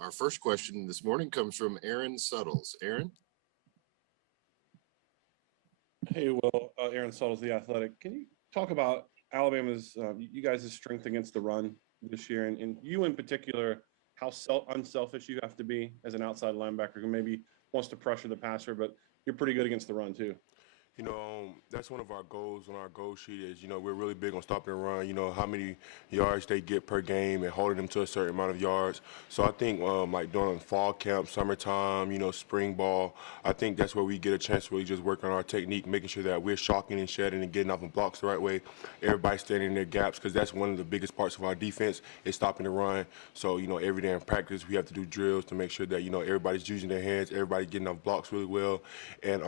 Our first question this morning comes from Aaron Suttles. Aaron? Hey, Will. Aaron Suttles, The Athletic. Can you talk about Alabama's, you guys' strength against the run this year, and you in particular, how unselfish you have to be as an outside linebacker who maybe wants to pressure the passer, but you're pretty good against the run too? That's one of our goals on our goal sheet is, we're really big on stopping the run, how many yards they get per game and holding them to a certain amount of yards. So I think like during fall camp, summertime, spring ball, I think that's where we get a chance to really just work on our technique, making sure that we're shocking and shedding and getting off of blocks the right way. Everybody standing in their gaps because that's one of the biggest parts of our defense is stopping the run. So, every day in practice we have to do drills to make sure that, everybody's using their hands, everybody getting off blocks really well. And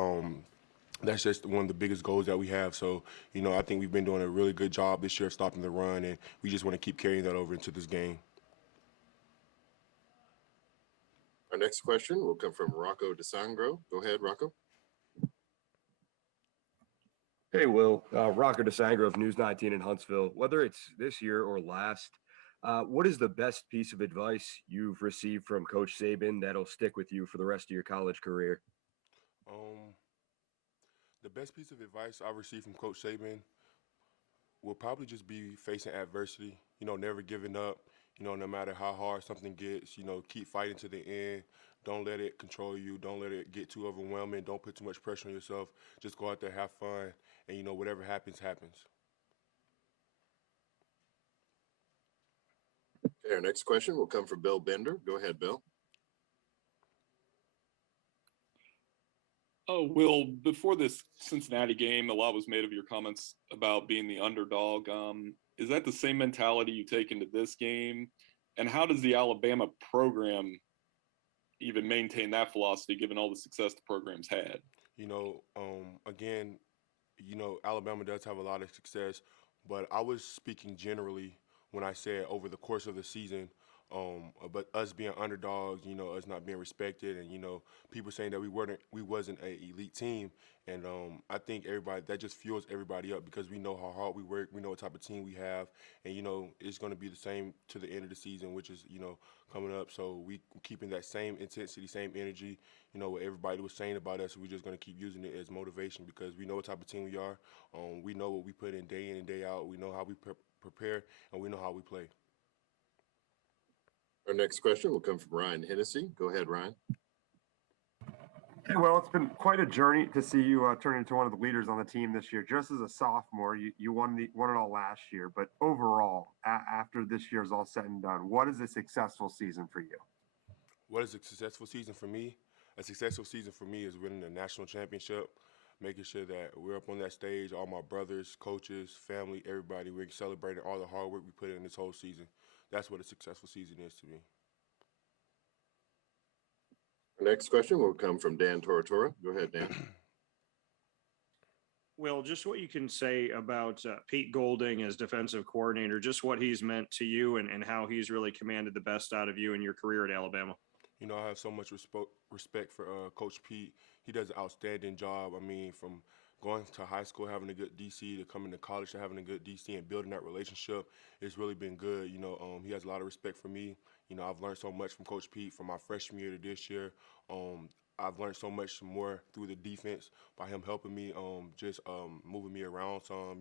that's just one of the biggest goals that we have. So, I think we've been doing a really good job this year of stopping the run, and we just want to keep carrying that over into this game. Our next question will come from Rocco DeSangro. Go ahead, Rocco. Hey, Will. Rocco DeSangro of News 19 in Huntsville. Whether it's this year or last, what is the best piece of advice you've received from Coach Saban that'll stick with you for the rest of your college career? The best piece of advice I received from Coach Saban will probably just be facing adversity, never giving up, no matter how hard something gets, keep fighting to the end. Don't let it control you. Don't let it get too overwhelming. Don't put too much pressure on yourself. Just go out there, have fun, and, whatever happens, happens. Okay, our next question will come from Bill Bender. Go ahead, Bill. Oh, Will, before this Cincinnati game, a lot was made of your comments about being the underdog. Is that the same mentality you take into this game? And how does the Alabama program even maintain that philosophy given all the success the program's had? Again, Alabama does have a lot of success, but I was speaking generally when I said over the course of the season, but us being underdogs, us not being respected, and people saying that we wasn't a elite team, and I think everybody that just fuels everybody up because we know how hard we work, we know what type of team we have, and it's going to be the same to the end of the season, which is coming up. So we keeping that same intensity, same energy, what everybody was saying about us. We're just going to keep using it as motivation because we know what type of team we are. We know what we put in and day out. We know how we prepare, and we know how we play. Our next question will come from Ryan Hennessy. Go ahead, Ryan. Hey, well, it's been quite a journey to see you turn into one of the leaders on the team this year. Just as a sophomore, you won it all last year. But overall, after this year is all said and done, what is a successful season for you? What is a successful season for me? A successful season for me is winning the national championship, making sure that we're up on that stage, all my brothers, coaches, family, everybody, we're celebrating all the hard work we put in this whole season. That's what a successful season is to me. Our next question will come from Dan Toratora. Go ahead, Dan. Will, just what you can say about Pete Golding as defensive coordinator, just what he's meant to you and how he's really commanded the best out of you in your career at Alabama. I have so much respect for Coach Pete. He does an outstanding job. I mean, from going to high school, having a good DC, to coming to college to having a good DC and building that relationship, it's really been good. He has a lot of respect for me. I've learned so much from Coach Pete from my freshman year to this year. I've learned so much more through the defense by him helping me, just moving me around some,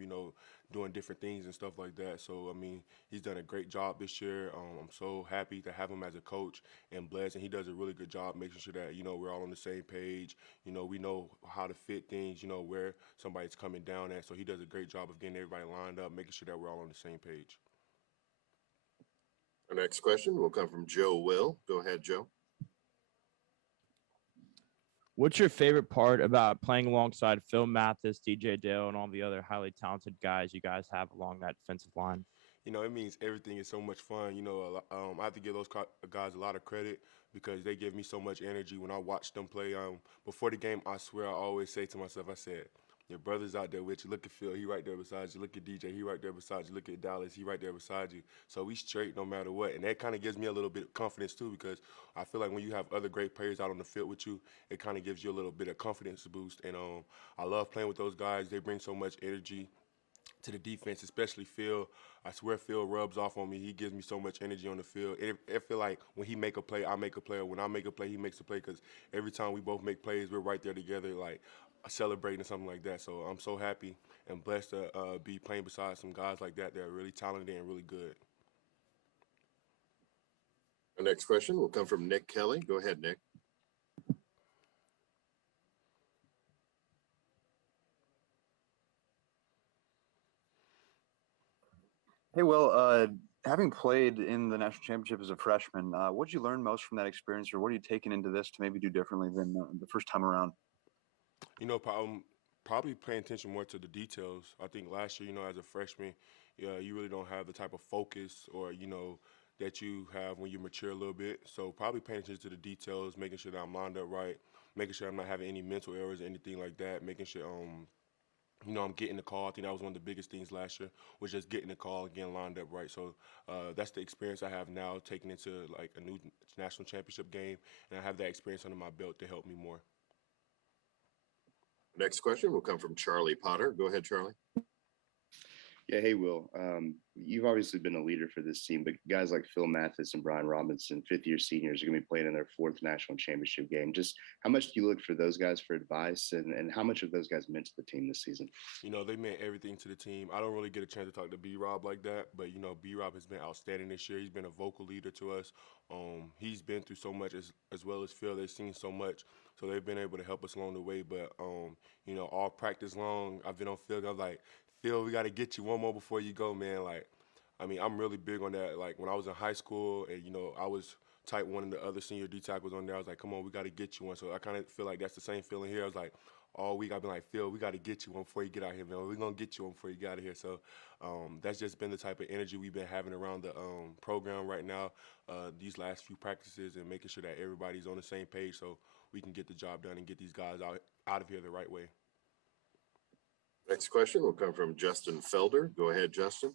doing different things and stuff like that. So, I mean, he's done a great job this year. I'm so happy to have him as a coach and blessed, and he does a really good job making sure that, we're all on the same page. We know how to fit things, where somebody's coming down at. So he does a great job of getting everybody lined up, making sure that we're all on the same page. Our next question will come from Joe Will. Go ahead, Joe. What's your favorite part about playing alongside Phil Mathis, DJ Dale, and all the other highly talented guys you guys have along that defensive line? It means everything is so much fun. I have to give those guys a lot of credit because they give me so much energy when I watch them play. Before the game, I swear I always say to myself, I said, your brother's out there with you. Look at Phil, he right there beside you. Look at DJ, he right there beside you. Look at Dallas, he right there beside you. So we straight no matter what. And that kind of gives me a little bit of confidence too because I feel like when you have other great players out on the field with you, it kind of gives you a little bit of confidence boost. And I love playing with those guys. They bring so much energy to the defense, especially Phil. I swear Phil rubs off on me. He gives me so much energy on the field. It feel like when he make a play, I make a play. Or when I make a play, he makes a play. Because every time we both make plays, we're right there together, like celebrating or something like that. So I'm so happy and blessed to be playing beside some guys like that are really talented and really good. Our next question will come from Nick Kelly. Go ahead, Nick. Hey, Will, having played in the national championship as a freshman, what did you learn most from that experience, or what are you taking into this to maybe do differently than the first time around? You know, probably paying attention more to the details. I think last year, you know, as a freshman, you really don't have the type of focus or, you know, that you have when you mature a little bit. So probably paying attention to the details, making sure that I'm lined up right, making sure I'm not having any mental errors or anything like that, making sure you know, I'm getting the call. I think that was one of the biggest things last year, was just getting the call and getting lined up right. So that's the experience I have now, taking into like a new national championship game, and I have that experience under my belt to help me more. Next question will come from Charlie Potter. Go ahead, Charlie. Yeah, hey, Will. You've obviously been a leader for this team, but guys like Phil Mathis and Brian Robinson, fifth-year seniors, are going to be playing in their fourth national championship game. Just how much do you look for those guys for advice, and how much have those guys meant to the team this season? You know, they meant everything to the team. I don't really get a chance to talk to B-Rob like that, but, you know, B-Rob has been outstanding this year. He's been a vocal leader to us. He's been through so much as well as Phil. They've seen so much, so they've been able to help us along the way. But, you know, all practice long, I've been on Phil. I'm like, Phil, we got to get you one more before you go, man. Like, I mean, I'm really big on that. Like, when I was in high school and, you know, I was type one and the other senior D tackles on there, I was like, come on, we got to get you one. So I kind of feel like that's the same feeling here. I was like, all week I've been like, Phil, we got to get you one before you get out here, man. We're going to get you one before you get out of here. So that's just been the type of energy we've been having around the program right now, these last few practices, and making sure that everybody's on the same page so we can get the job done and get these guys out of here the right way. Next question will come from Justin Felder. Go ahead, Justin.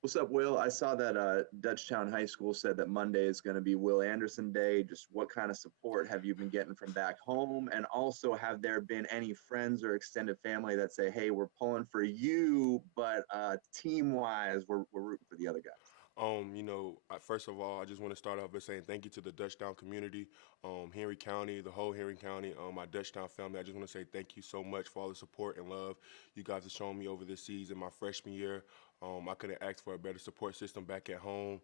What's up, Will? I saw that Dutchtown High School said that Monday is going to be Will Anderson Day. Just what kind of support have you been getting from back home? And also, have there been any friends or extended family that say, hey, we're pulling for you, but team-wise, we're rooting for the other guys? You know, first of all, I just want to start off by saying thank you to the Dutchtown community, Henry County, the whole Henry County, my Dutchtown family. I just want to say thank you so much for all the support and love you guys have shown me over this season, my freshman year. I couldn't ask for a better support system back at home.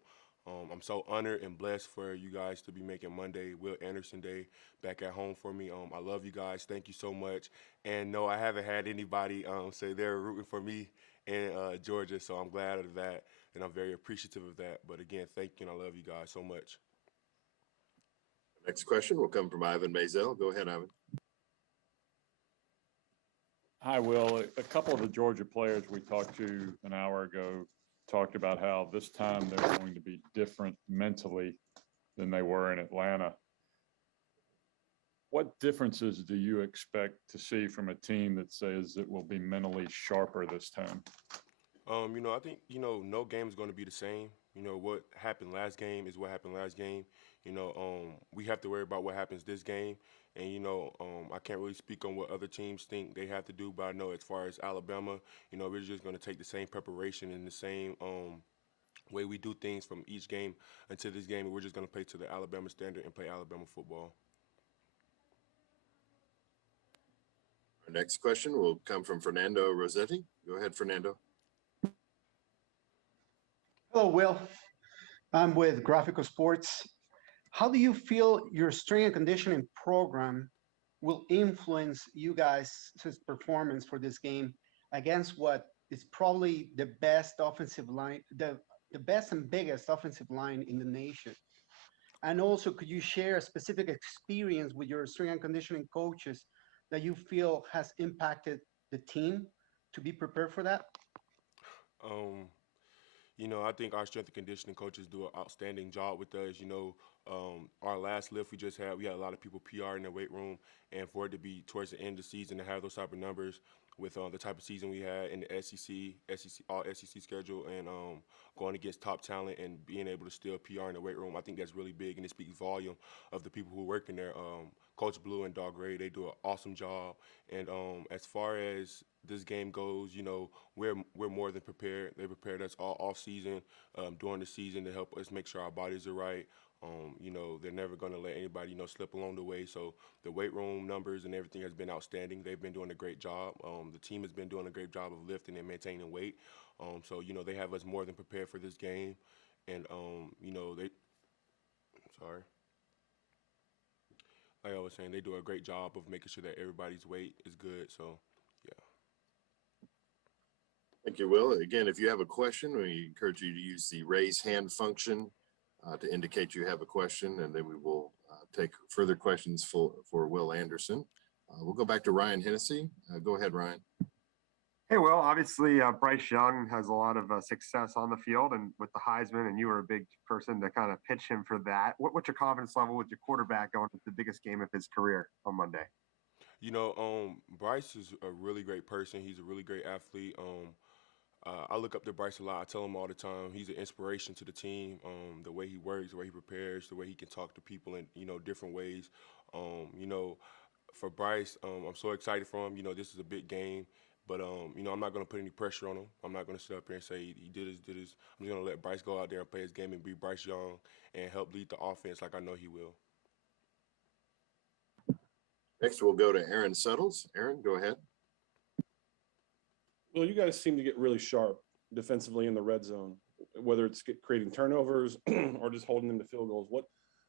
I'm so honored and blessed for you guys to be making Monday, Will Anderson Day, back at home for me. I love you guys. Thank you so much. And no, I haven't had anybody say they're rooting for me in Georgia, so I'm glad of that, and I'm very appreciative of that. But again, thank you, and I love you guys so much. Next question will come from Ivan Mazel. Go ahead, Ivan. Hi, Will. A couple of the Georgia players we talked to an hour ago talked about how this time they're going to be different mentally than they were in Atlanta. What differences do you expect to see from a team that says it will be mentally sharper this time? You know, I think, you know, no game is going to be the same. You know, what happened last game is what happened last game. You know, we have to worry about what happens this game. And, you know, I can't really speak on what other teams think they have to do, but I know as far as Alabama, you know, we're just going to take the same preparation and the same way we do things from each game until this game, and we're just going to play to the Alabama standard and play Alabama football. Our next question will come from Fernando Rossetti. Go ahead, Fernando. Hello, Will. I'm with Graphical Sports. How do you feel your strength and conditioning program will influence you guys' performance for this game against what is probably the best offensive line, the best and biggest offensive line in the nation? And also, could you share a specific experience with your strength and conditioning coaches that you feel has impacted the team to be prepared for that? You know, I think our strength and conditioning coaches do an outstanding job with us. You know, our last lift we just had, we had a lot of people PR in the weight room, and for it to be towards the end of the season to have those type of numbers with the type of season we had in the all SEC schedule, and going against top talent and being able to still PR in the weight room, I think that's really big, and it speaks volume of the people who work in there. Coach Blue and Dog Ray, they do an awesome job. And as far as this game goes, we're more than prepared. They prepared us all off season, during the season to help us make sure our bodies are right. They're never going to let anybody, slip along the way. So the weight room numbers and everything has been outstanding. They've been doing a great job. The team has been doing a great job of lifting and maintaining weight. So they have us more than prepared for this game. And, sorry. Like I was saying, they do a great job of making sure that everybody's weight is good. So, yeah. Thank you, Will. Again, if you have a question, we encourage you to use the raise hand function to indicate you have a question, and then we will take further questions for Will Anderson. We'll go back to Ryan Hennessy. Go ahead, Ryan. Hey, Will, obviously Bryce Young has a lot of success on the field and with the Heisman, and you were a big person to kind of pitch him for that. What's your confidence level with your quarterback going into the biggest game of his career on Monday? Bryce is a really great person. He's a really great athlete. I look up to Bryce a lot. I tell him all the time he's an inspiration to the team. The way he works, the way he prepares, the way he can talk to people in different ways. For Bryce, I'm so excited for him. This is a big game, but I'm not going to put any pressure on him. I'm not going to sit up here and say he did this. I'm just going to let Bryce go out there and play his game and be Bryce Young and help lead the offense like I know he will. Next, we'll go to Aaron Suttles. Aaron, go ahead. Well, you guys seem to get really sharp defensively in the red zone, whether it's creating turnovers or just holding them to field goals.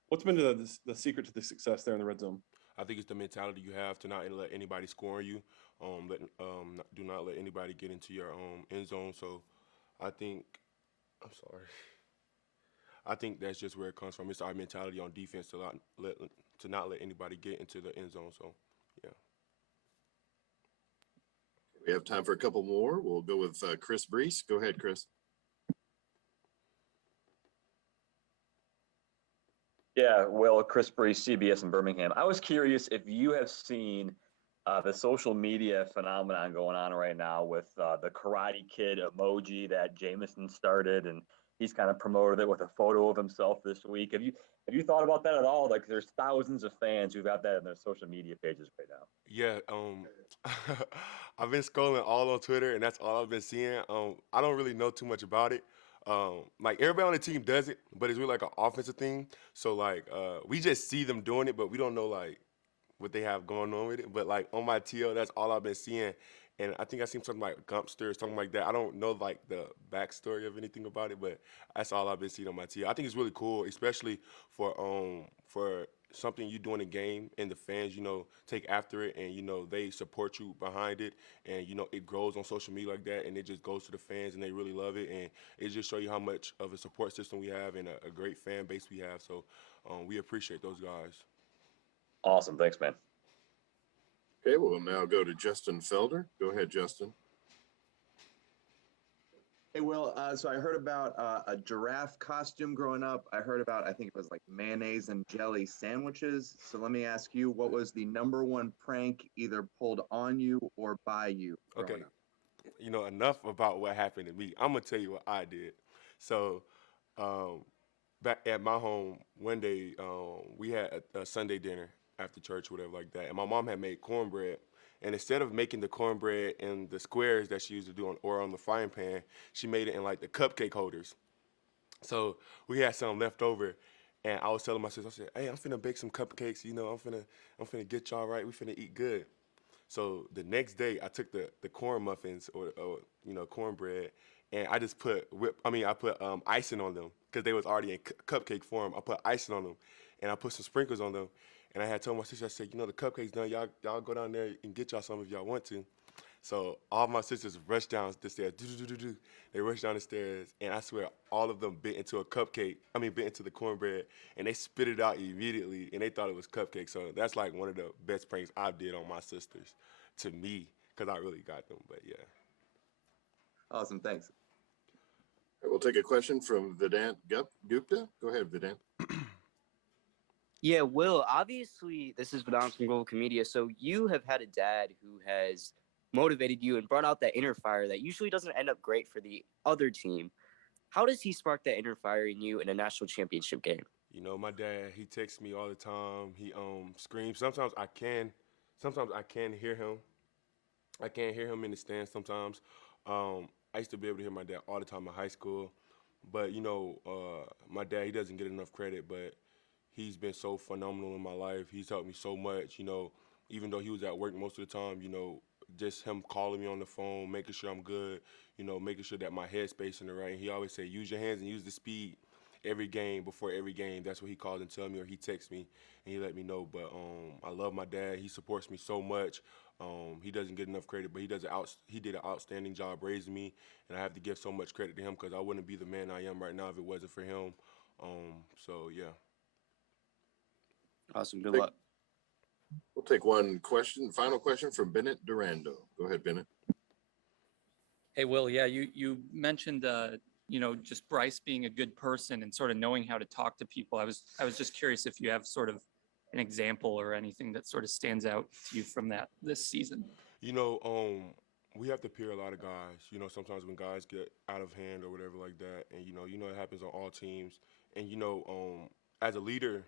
What's been the secret to the success there in the red zone? I think it's the mentality you have to not let anybody score on you. Do not let anybody get into your end zone. So I think that's just where it comes from. It's our mentality on defense to not let anybody get into the end zone. So, yeah. We have time for a couple more. We'll go with Chris Brees. Go ahead, Chris. Yeah, well, Chris Brees, CBS in Birmingham. I was curious if you have seen the social media phenomenon going on right now with the Karate Kid emoji that Jameson started, and he's kind of promoted it with a photo of himself this week. Have you thought about that at all? Like, there's thousands of fans who've got that in their social media pages right now. Yeah, I've been scrolling all on Twitter, and that's all I've been seeing. I don't really know too much about it. Like everybody on the team does it, but it's really like an offensive thing. So we just see them doing it, but we don't know like what they have going on with it. But like on my TL, that's all I've been seeing. And I think I seen something like Gumpster or something like that. I don't know like the backstory of anything about it, but that's all I've been seeing on my TL. I think it's really cool, especially for something you do in a game and the fans, take after it and, they support you behind it. And, it grows on social media like that and it just goes to the fans and they really love it. And it just shows you how much of a support system we have and a great fan base we have. So we appreciate those guys. Awesome. Thanks, man. Okay, we'll now go to Justin Felder. Go ahead, Justin. Hey, Will, so I heard about a giraffe costume growing up. I heard about, I think it was like mayonnaise and jelly sandwiches. So let me ask you, what was the number one prank either pulled on you or by you? Okay. Enough about what happened to me. I'm going to tell you what I did. So back at my home, one day we had a Sunday dinner after church, whatever like that. And my mom had made cornbread. And instead of making the cornbread in the squares that she used to do on the frying pan, she made it in like the cupcake holders. So we had some left over, and I was telling my sister, I said, "Hey, I'm finna bake some cupcakes. I'm finna get y'all right. We finna eat good." So the next day, I took the corn muffins or cornbread, and I just put icing on them because they was already in cupcake form. I put icing on them, and I put some sprinkles on them. And I had told my sister, I said, the cupcake's done. Y'all go down there and get y'all some if y'all want to. So all my sisters rushed down the stairs. They rushed down the stairs, and I swear all of them bit into the cornbread, and they spit it out immediately, and they thought it was cupcake. So that's like one of the best pranks I did on my sisters, to me, because I really got them. But yeah. Awesome, thanks. We'll take a question from Vedant Gupta. Go ahead, Vedant. Yeah, Will, obviously this is Vedant from Global Media. So you have had a dad who has motivated you and brought out that inner fire that usually doesn't end up great for the other team. How does he spark that inner fire in you in a national championship game? You know, my dad, he texts me all the time. He screams. Sometimes I can hear him. I can't hear him in the stands sometimes. I used to be able to hear my dad all the time in high school, but you know, my dad, he doesn't get enough credit, but he's been so phenomenal in my life. He's helped me so much. You know, even though he was at work most of the time, you know, just him calling me on the phone, making sure I'm good. You know, making sure that my headspace in the right. He always say, use your hands and use the speed. Every game, before every game, that's what he calls and tell me, or he texts me and he let me know. But I love my dad. He supports me so much. He doesn't get enough credit, but he did an outstanding job raising me, and I have to give so much credit to him because I wouldn't be the man I am right now if it wasn't for him. So yeah. Awesome. Good Take- luck. We'll take one question, final question from Bennett Durando. Go ahead, Bennett. Hey, Will, yeah, you mentioned you know, just Bryce being a good person and sort of knowing how to talk to people. I was just curious if you have sort of an example or anything that sort of stands out to you from that this season. You know, we have to peer a lot of guys. You know, sometimes when guys get out of hand or whatever like that, and you know it happens on all teams. And you know, as a leader,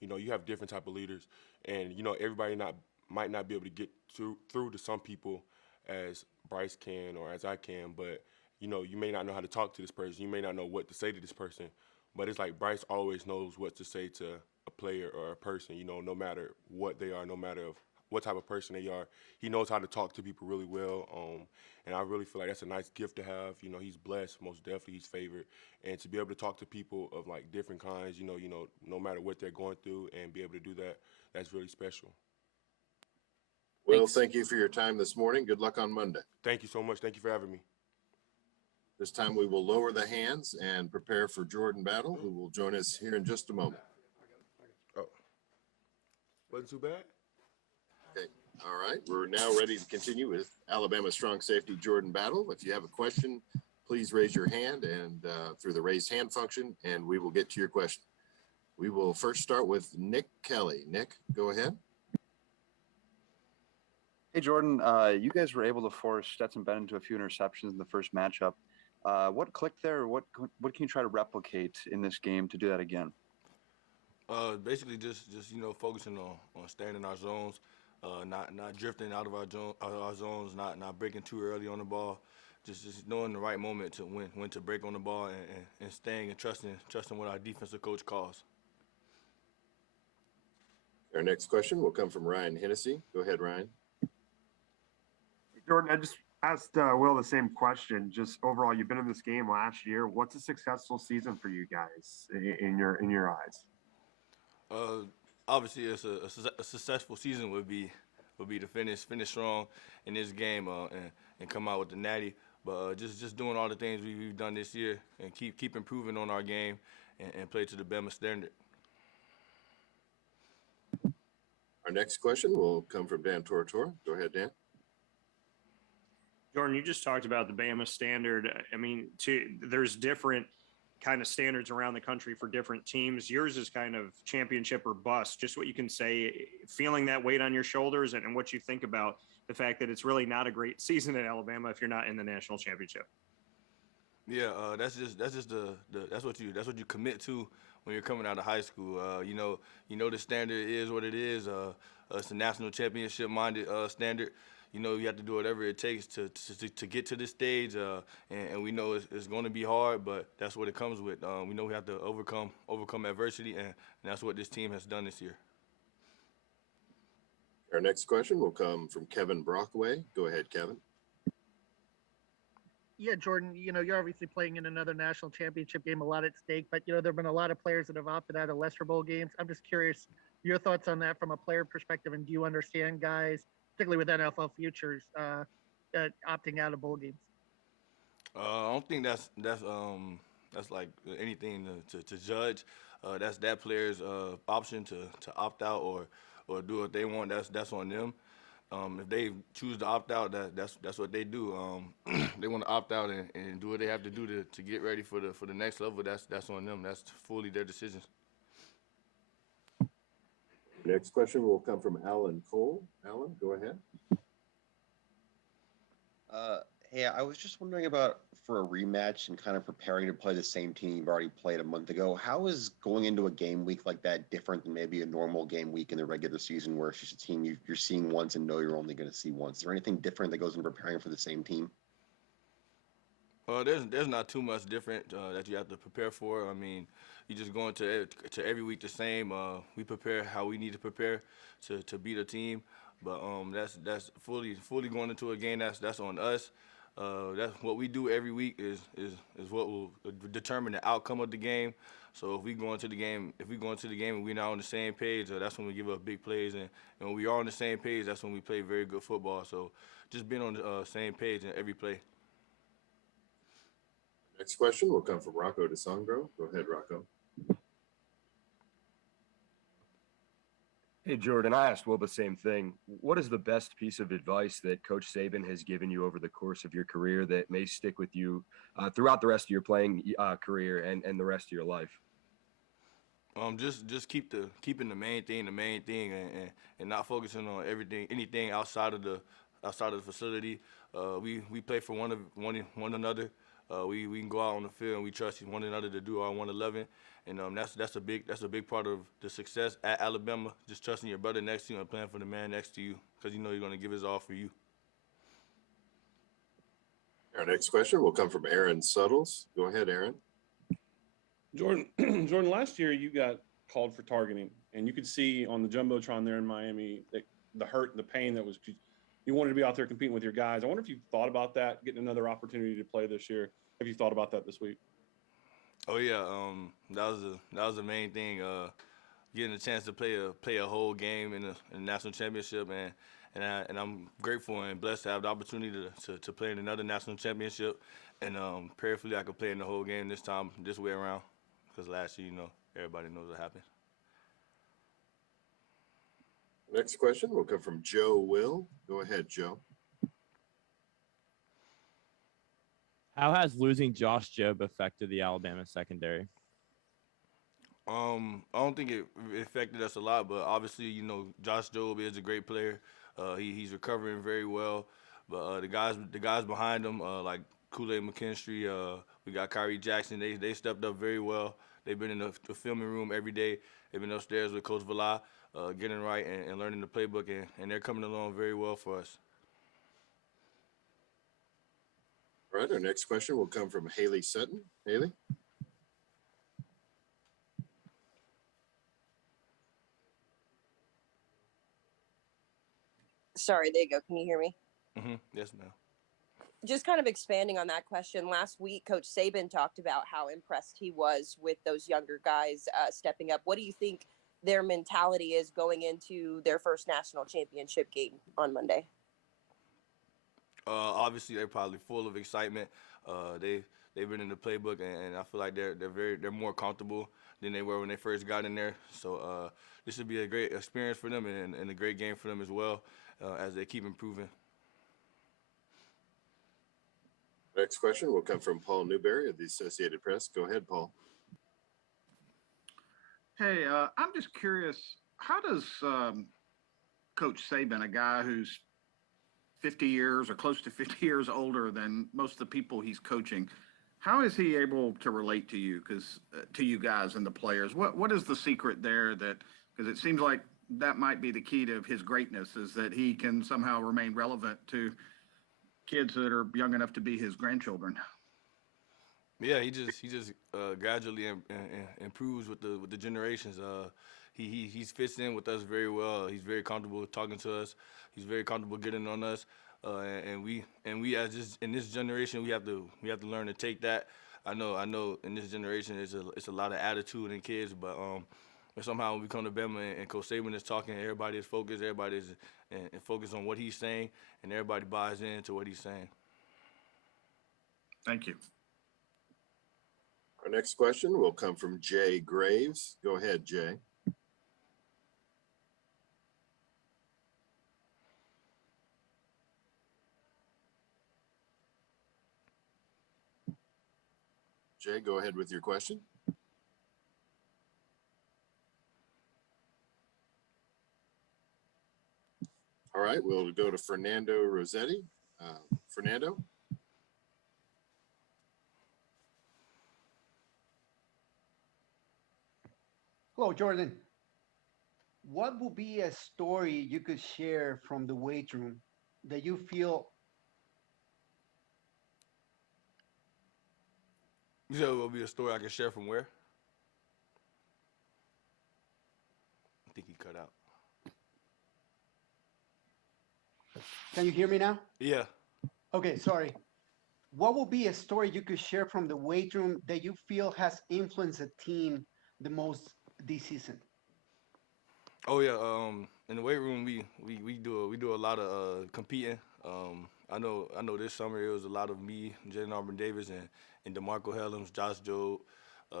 you know you have different type of leaders, and you know everybody might not be able to get through to some people as Bryce can or as I can, but you know you may not know how to talk to this person. You may not know what to say to this person, but it's like Bryce always knows what to say to a player or a person. You know, no matter what they are, no matter what type of person they are, he knows how to talk to people really well. And I really feel like that's a nice gift to have. You know, he's blessed, most definitely he's favored. And to be able to talk to people of like different kinds, you know, no matter what they're going through and be able to do that, that's really special. Well, thank you for your time this morning. Good luck on Monday. Thank you so much. Thank you for having me. This time we will lower the hands and prepare for Jordan Battle, who will join us here in just a moment. Oh, wasn't too bad. Okay. All right. We're now ready to continue with Alabama strong safety Jordan Battle. If you have a question, please raise your hand and through the raise hand function, and we will get to your question. We will first start with Nick Kelly. Nick, go ahead. Hey, Jordan, you guys were able to force Stetson Bennett into a few interceptions in the first matchup. What clicked there? What can you try to replicate in this game to do that again? Basically just you know focusing on staying in our zones, not drifting out of our zones, not breaking too early on the ball, just knowing the right moment to when to break on the ball and staying and trusting what our defensive coach calls. Our next question will come from Ryan Hennessy. Go ahead, Ryan. Jordan, I just asked Will the same question. Just overall, you've been in this game last year. What's a successful season for you guys in your eyes? Obviously, it's a successful season would be to finish strong in this game and come out with the natty. But just doing all the things we've done this year and keep improving on our game and play to the Bama standard. Our next question will come from Dan Tortora. Go ahead, Dan. Jordan, you just talked about the Bama standard. I mean, there's different kind of standards around the country for different teams. Yours is kind of championship or bust. Just what you can say, feeling that weight on your shoulders, and what you think about the fact that it's really not a great season at Alabama if you're not in the national championship. Yeah, that's what you commit to when you're coming out of high school. You know the standard is what it is. It's a national championship minded standard. You know, you have to do whatever it takes to get to this stage, and we know it's going to be hard, but that's what it comes with. We know we have to overcome adversity, and that's what this team has done this year. Our next question will come from Kevin Brockway. Go ahead, Kevin. Yeah, Jordan, you know, you're obviously playing in another national championship game, a lot at stake, but, you know, there have been a lot of players that have opted out of lesser bowl games. I'm just curious your thoughts on that from a player perspective, and do you understand guys, particularly with NFL futures, opting out of bowl games? I don't think that's like anything to judge. That's that player's option to opt out or do what they want. That's on them. If they choose to opt out, that's what they do. They want to opt out and do what they have to do to get ready for the next level. That's on them. That's fully their decision. Next question will come from Alan Cole. Alan, go ahead. Hey, I was just wondering about for a rematch and kind of preparing to play the same team you've already played a month ago. How is going into a game week like that different than maybe a normal game week in the regular season where it's just a team you're seeing once and know you're only going to see once? Is there anything different that goes in preparing for the same team? There's not too much different that you have to prepare for. I mean, you just go to every week the same. We prepare how we need to prepare to beat a team, but that's fully going into a game. That's on us. That's what we do every week is what will determine the outcome of the game. So if we go into the game and we're not on the same page, that's when we give up big plays. And when we are on the same page, that's when we play very good football. So just being on the same page in every play. Next question will come from Rocco DeSangro. Go ahead, Rocco. Hey, Jordan, I asked Will the same thing. What is the best piece of advice that Coach Saban has given you over the course of your career that may stick with you throughout the rest of your playing career and the rest of your life? Just keeping the main thing, and not focusing on anything outside of the facility. We play for one another. We can go out on the field and we trust one another to do our 111, and that's a big part of the success at Alabama. Just trusting your brother next to you and playing for the man next to you because you know you're going to give his all for you. Our next question will come from Aaron Suttles. Go ahead, Aaron. Jordan, last year you got called for targeting, and you could see on the jumbotron there in Miami that the hurt and the pain that was. You wanted to be out there competing with your guys. I wonder if you thought about that, getting another opportunity to play this year. Have you thought about that this week? Oh yeah, that was the main thing. Getting a chance to play a whole game in the national championship, and I'm grateful and blessed to have the opportunity to play in another national championship, and prayerfully I could play in the whole game this way around, because last year everybody knows what happened. Next question will come from Joe Will. Go ahead, Joe. How has losing Josh Jobe affected the Alabama secondary? I don't think it affected us a lot, but obviously, Josh Jobe is a great player. He's recovering very well. But the guys behind him, like Kool-Aid McKinstry, we got Kyrie Jackson. They stepped up very well. They've been in the filming room every day. They've been upstairs with Coach Villa, getting right and learning the playbook, and they're coming along very well for us. All right, our next question will come from Haley Sutton. Haley? Sorry, there you go. Can you hear me? Mm-hmm. Yes, ma'am. Just kind of expanding on that question. Last week, Coach Saban talked about how impressed he was with those younger guys stepping up. What do you think their mentality is going into their first national championship game on Monday? Obviously, they're probably full of excitement. They've been in the playbook, and I feel like they're more comfortable than they were when they first got in there. So this should be a great experience for them and a great game for them as well as they keep improving. Next question will come from Paul Newberry of the Associated Press. Go ahead, Paul. Hey, I'm just curious, how does Coach Saban, a guy who's 50 years or close to 50 years older than most of the people he's coaching, how is he able to relate to you? Because to you guys and the players, what is the secret there? Because it seems like that might be the key to his greatness, is that he can somehow remain relevant to kids that are young enough to be his grandchildren. Yeah, he just gradually improves with the generations. He fits in with us very well. He's very comfortable talking to us. He's very comfortable getting on us. And we in this generation we have to learn to take that. I know in this generation it's a lot of attitude in kids, but somehow when we come to Bama and Coach Saban is talking, everybody is focused. Everybody is and focused on what he's saying, and everybody buys into what he's saying. Thank you. Our next question will come from Jay Graves. Go ahead, Jay. Jay, go ahead with your question. All right, we'll go to Fernando Rossetti. Fernando? Hello, Jordan. What would be a story you could share from the weight room that you feel? You said it will be a story I can share from where? I think he cut out. Can you hear me now? Yeah. Okay, sorry. What would be a story you could share from the weight room that you feel has influenced the team the most this season? Oh yeah. In the weight room, we do a lot of competing. I know this summer it was a lot of me, Jaden Auburn Davis, and DeMarco Helms, Josh Jobe.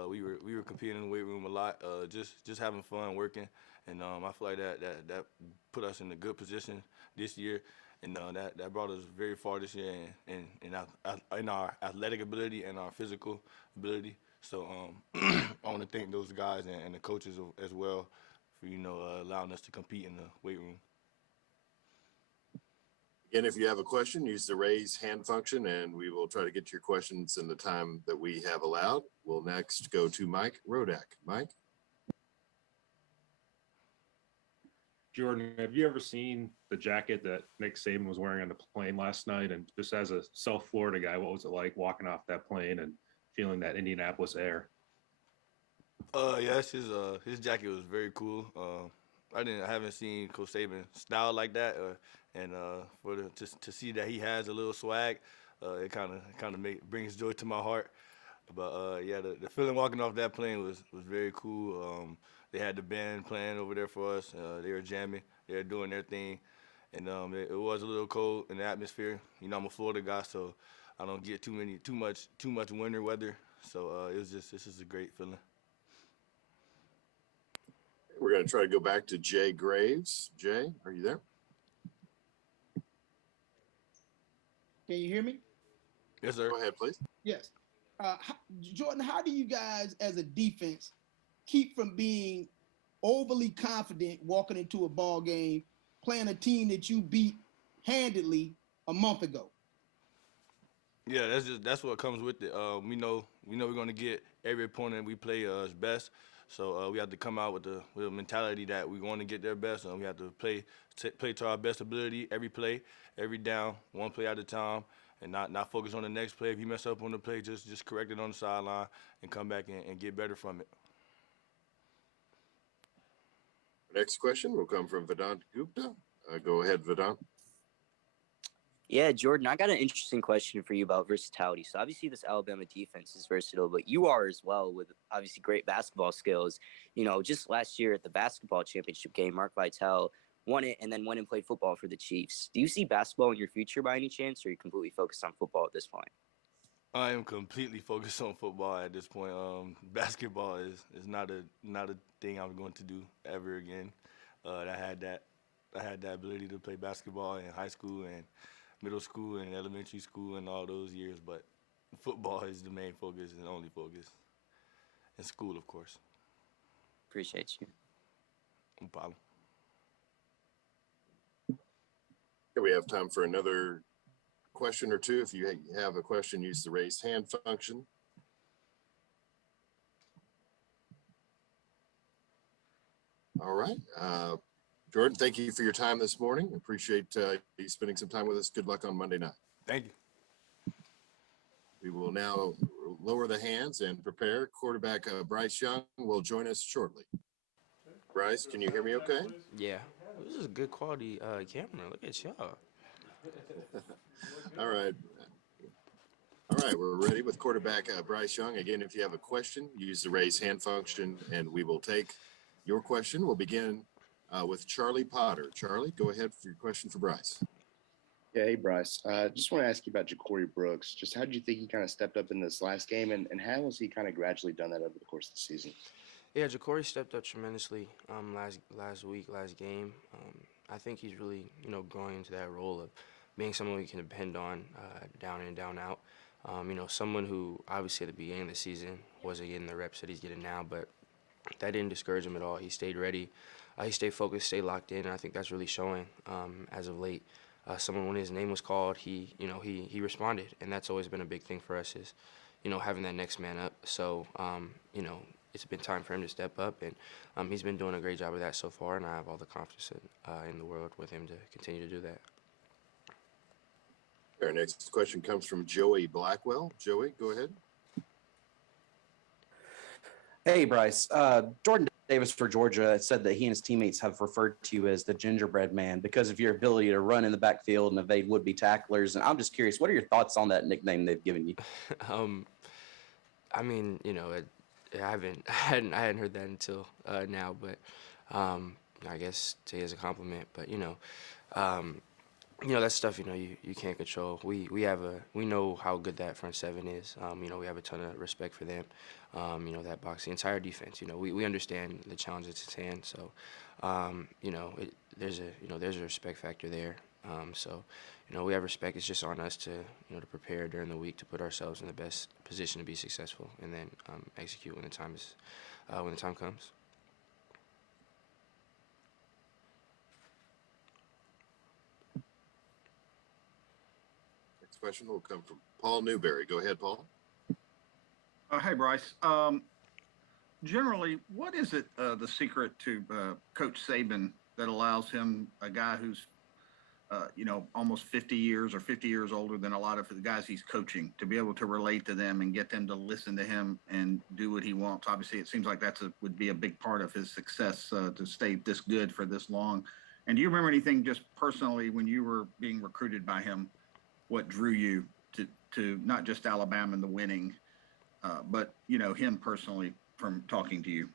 We were competing in the weight room a lot. Just having fun working, and I feel like that put us in a good position this year, and that brought us very far this year, and in our athletic ability and our physical ability. So I want to thank those guys and the coaches as well for allowing us to compete in the weight room. Again, if you have a question, use the raise hand function and we will try to get to your questions in the time that we have allowed. We'll next go to Mike Rodak. Mike? Jordan, have you ever seen the jacket that Nick Saban was wearing on the plane last night? And just as a South Florida guy, what was it like walking off that plane and feeling that Indianapolis air? Yes, his jacket was very cool. I haven't seen Coach Saban style like that, and to see that he has a little swag, it kind of brings joy to my heart. But yeah, the feeling walking off that plane was very cool. They had the band playing over there for us. They were jamming. They were doing their thing, and it was a little cold in the atmosphere. I'm a Florida guy, so I don't get too much winter weather. So this is a great feeling. We're going to try to go back to Jay Graves. Jay, are you there? Can you hear me? Yes, sir. Go ahead, please. Yes. Jordan, how do you guys as a defense keep from being overly confident walking into a ball game, playing a team that you beat handedly a month ago? Yeah, that's what comes with it. We know we're gonna get every opponent we play best. So we have to come out with a mentality that we're going to get their best, and we have to play to our best ability every play, every down, one play at a time, and not focus on the next play. If you mess up on the play, just correct it on the sideline and come back and get better from it. Next question will come from Vedant Gupta. Go ahead, Vedant. Yeah, Jordan, I got an interesting question for you about versatility. So obviously this Alabama defense is versatile, but you are as well with obviously great basketball skills. Just last year at the basketball championship game, Mark Vitale won it and then went and played football for the Chiefs. Do you see basketball in your future by any chance, or are you completely focused on football at this point? I am completely focused on football at this point. Basketball is not a thing I'm going to do ever again. I had that ability to play basketball in high school and middle school and elementary school and all those years, but football is the main focus and only focus. And school, of course. Appreciate you. No problem. Okay, we have time for another question or two. If you have a question, use the raise hand function. All right. Jordan, thank you for your time this morning. Appreciate you spending some time with us. Good luck on Monday night. Thank you. We will now lower the hands and prepare. Quarterback Bryce Young will join us shortly. Bryce, can you hear me okay? Yeah. This is a good quality camera. Look at y'all. All right. All right, we're ready with quarterback Bryce Young. Again, if you have a question, use the raise hand function and we will take your question. We'll begin with Charlie Potter. Charlie, go ahead for your question for Bryce. Yeah, hey, Bryce. Just want to ask you about Ja'Cory Brooks. Just how did you think he kind of stepped up in this last game, and how has he kind of gradually done that over the course of the season? Yeah, Ja'Cory stepped up tremendously last game. I think he's really, growing into that role of being someone we can depend on down in, down out. Someone who obviously at the beginning of the season wasn't getting the reps that he's getting now, but that didn't discourage him at all. He stayed ready. He stayed focused, stayed locked in, and I think that's really showing as of late. Someone, when his name was called, he responded, and that's always been a big thing for us is, having that next man up. So, it's been time for him to step up, and he's been doing a great job of that so far, and I have all the confidence in the world with him to continue to do that. Our next question comes from Joey Blackwell. Joey, go ahead. Hey, Bryce. Jordan Davis for Georgia said that he and his teammates have referred to you as the gingerbread man because of your ability to run in the backfield and evade would-be tacklers. And I'm just curious, what are your thoughts on that nickname they've given you? I mean, I hadn't heard that until now, but I guess take it as a compliment. But that stuff you can't control. We know how good that front seven is. We have a ton of respect for them. That box, the entire defense. We understand the challenge that's at hand. So there's a respect factor there. So we have respect. It's just on us to to prepare during the week to put ourselves in the best position to be successful, and then execute when the time comes. Next question will come from Paul Newberry. Go ahead, Paul. Hey, Bryce. Generally, what is it, the secret to Coach Saban that allows him, a guy who's, almost 50 years or 50 years older than a lot of the guys he's coaching, to be able to relate to them and get them to listen to him and do what he wants? Obviously, it seems like would be a big part of his success to stay this good for this long. And do you remember anything just personally when you were being recruited by him, what drew you to not just Alabama and the winning, but him personally from talking to you?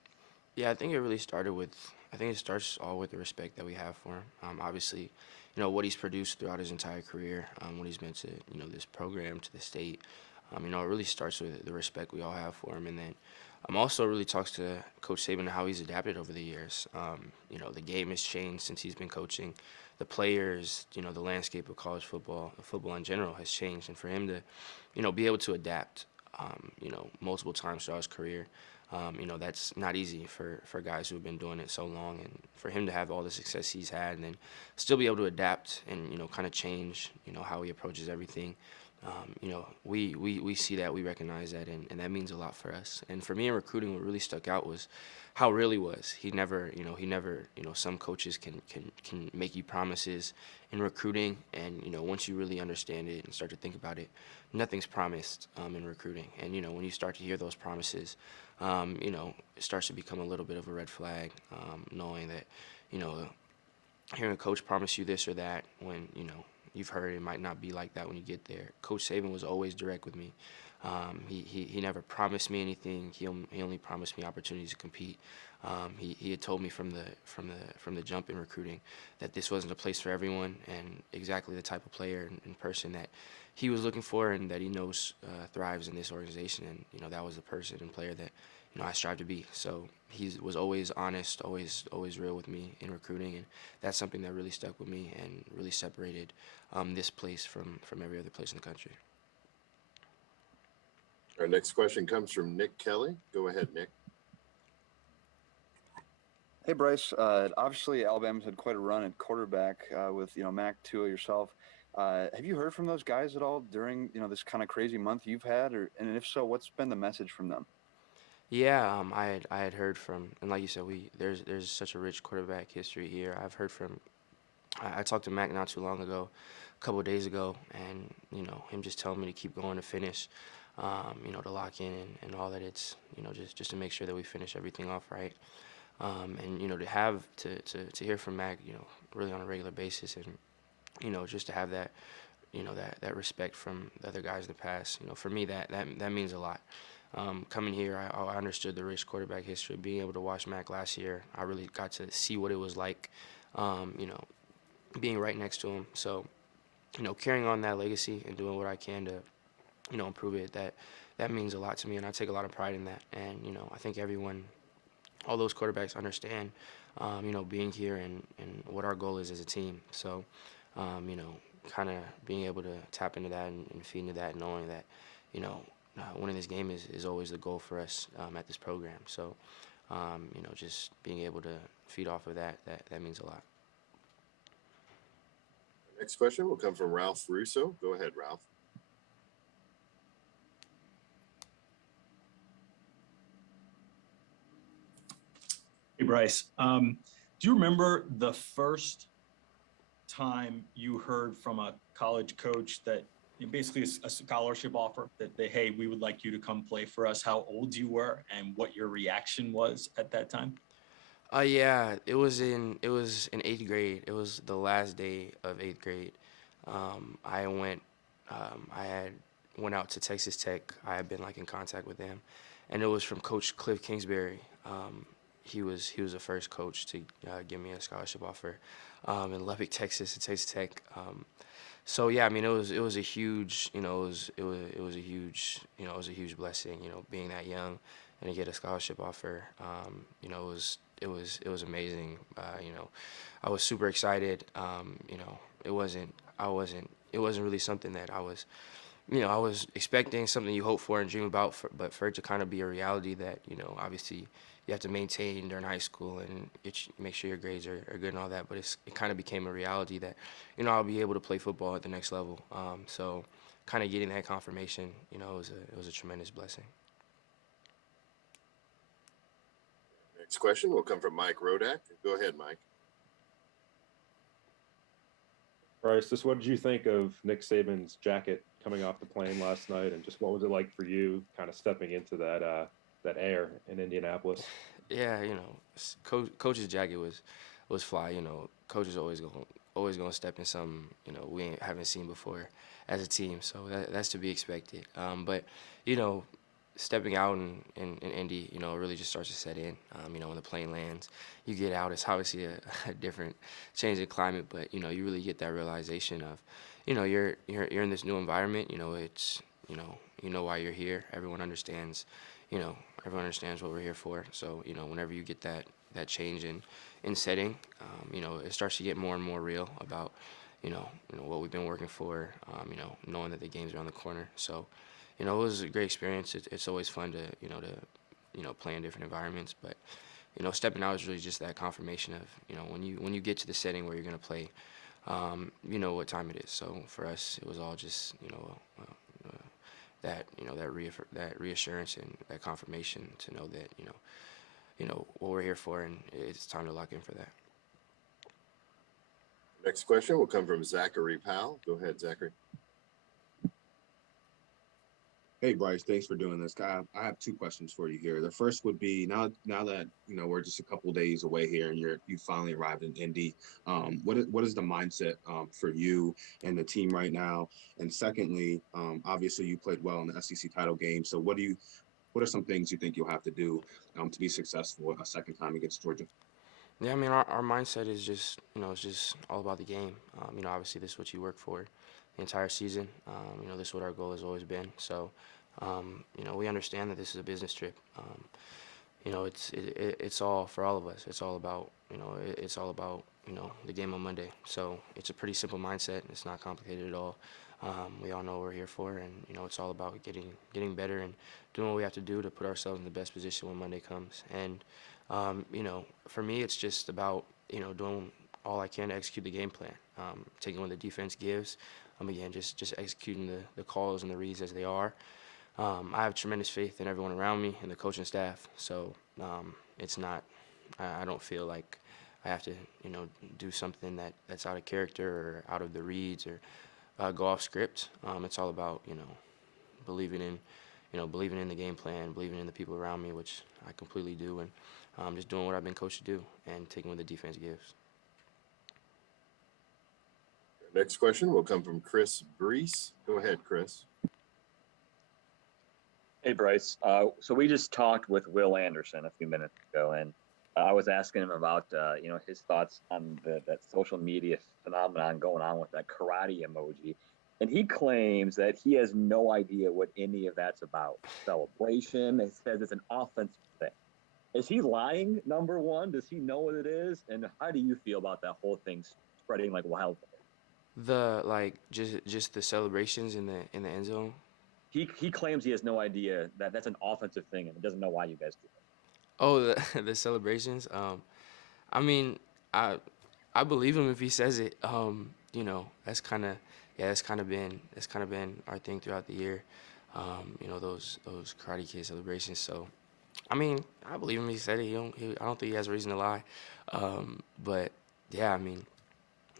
Yeah, I think it starts all with the respect that we have for him. Obviously, what he's produced throughout his entire career, what he's meant to, this program, to the state. It really starts with the respect we all have for him. And then also really talks to Coach Saban and how he's adapted over the years. The game has changed since he's been coaching. The players, the landscape of college football in general has changed. And for him to, be able to adapt, multiple times throughout his career, that's not easy for guys who have been doing it so long. And for him to have all the success he's had and then still be able to adapt and, kind of change, how he approaches everything. We see that, we recognize that, and that means a lot for us. And for me in recruiting, what really stuck out was how real he was. He never, some coaches can make you promises in recruiting, and, once you really understand it and start to think about it, nothing's promised in recruiting. And, when you start to hear those promises, it starts to become a little bit of a red flag, knowing that, hearing a coach promise you this or that when, you've heard it might not be like that when you get there. Coach Saban was always direct with me. He never promised me anything. He only promised me opportunities to compete. He had told me from the jump in recruiting that this wasn't a place for everyone, and exactly the type of player and person that he was looking for and that he knows thrives in this organization. And that was the person and player that I strive to be. So he was always honest, always real with me in recruiting, and that's something that really stuck with me and really separated this place from every other place in the country. Our next question comes from Nick Kelly. Go ahead, Nick. Hey, Bryce. Obviously, Alabama's had quite a run at quarterback with Mac, Tua, yourself. Have you heard from those guys at all during this kind of crazy month you've had, and if so, what's been the message from them? Yeah, I had heard from, and like you said, there's such a rich quarterback history here. I've heard from, I talked to Mac not too long ago, a couple of days ago, and him just telling me to keep going to finish, to lock in and all that. It's just to make sure that we finish everything off right, and to have to hear from Mac, really on a regular basis, and just to have that, that respect from the other guys in the past. For me, that means a lot. Coming here, I understood the rich quarterback history. Being able to watch Mac last year, I really got to see what it was like, being right next to him. So, carrying on that legacy and doing what I can to, improve it, that means a lot to me, and I take a lot of pride in that. And, I think everyone, all those quarterbacks understand, being here and what our goal is as a team. So, kind of being able to tap into that and feed into that, knowing that, winning this game is always the goal for us at this program. So, just being able to feed off of that means a lot. Next question will come from Ralph Russo. Go ahead, Ralph. Bryce. Do you remember the first time you heard from a college coach that basically a scholarship offer that they, hey, we would like you to come play for us, how old you were and what your reaction was at that time? Yeah, it was in 8th grade. It was the last day of 8th grade. I had went out to Texas Tech. I had been like in contact with them, and it was from Coach Cliff Kingsbury. He was the first coach to give me a scholarship offer in Lubbock, Texas, at Texas Tech. So yeah, I mean, it was a huge, it was a huge, it was a huge blessing, being that young and to get a scholarship offer. It was amazing. I was super excited. It wasn't it wasn't really something that I was expecting, something you hope for and dream about, but for it to kind of be a reality that, obviously you have to maintain during high school and make sure your grades are good and all that. But it kind of became a reality that, I'll be able to play football at the next level. So kind of getting that confirmation, it was a tremendous blessing. Next question will come from Mike Rodak. Go ahead, Mike. Bryce, just what did you think of Nick Saban's jacket coming off the plane last night, and just what was it like for you, kind of stepping into that air in Indianapolis? Yeah, coach's jacket was fly. Coach is always gonna step in something we haven't seen before as a team, so that's to be expected. But stepping out in Indy, it really just starts to set in. When the plane lands, you get out. It's obviously a different change in climate, but you really get that realization of, you're in this new environment. It's you know why you're here. Everyone understands what we're here for. So whenever you get that change in setting, it starts to get more and more real about what we've been working for. Knowing that the game's around the corner. So. It was a great experience. It's always fun to play in different environments. But, stepping out is really just that confirmation of, when you get to the setting where you're going to play, you know what time it is. So for us, it was all just, that reassurance and that confirmation to know that, what we're here for, and it's time to lock in for that. Next question will come from Zachary Powell. Go ahead, Zachary. Hey, Bryce, thanks for doing this. I have two questions for you here. The first would be now that we're just a couple of days away here and you finally arrived in Indy. What is the mindset for you and the team right now? And secondly, obviously you played well in the SEC title game. So what are some things you think you'll have to do to be successful a second time against Georgia? Yeah, I mean, our mindset is just, it's just all about the game. Obviously this is what you work for the entire season. This is what our goal has always been. So, we understand that this is a business trip. It's all for all of us. It's all about, the game on Monday. So it's a pretty simple mindset. It's not complicated at all. We all know what we're here for, and, it's all about getting better and doing what we have to do to put ourselves in the best position when Monday comes. And, for me, it's just about, doing all I can to execute the game plan, taking what the defense gives. Again, just executing the calls and the reads as they are. I have tremendous faith in everyone around me and the coaching staff. So it's not, I don't feel like I have to, do something that's out of character or out of the reads or go off script. It's all about, believing in the game plan, believing in the people around me, which I completely do, and just doing what I've been coached to do and taking what the defense gives. Next question will come from Chris Brees. Go ahead, Chris. Hey, Bryce. So we just talked with Will Anderson a few minutes ago, and I was asking him about, his thoughts on that social media phenomenon going on with that karate emoji. And he claims that he has no idea what any of that's about. Celebration. He says it's an offensive thing. Is he lying, number one? Does he know what it is? And how do you feel about that whole thing spreading like wildfire? Just the celebrations in the end zone. He claims he has no idea that that's an offensive thing and he doesn't know why you guys do it. Oh, the celebrations. I mean, I believe him if he says it. That's kind of been our thing throughout the year. Those Karate Kid celebrations. So, I mean, I believe him. He said it. I don't think he has a reason to lie. But yeah, I mean,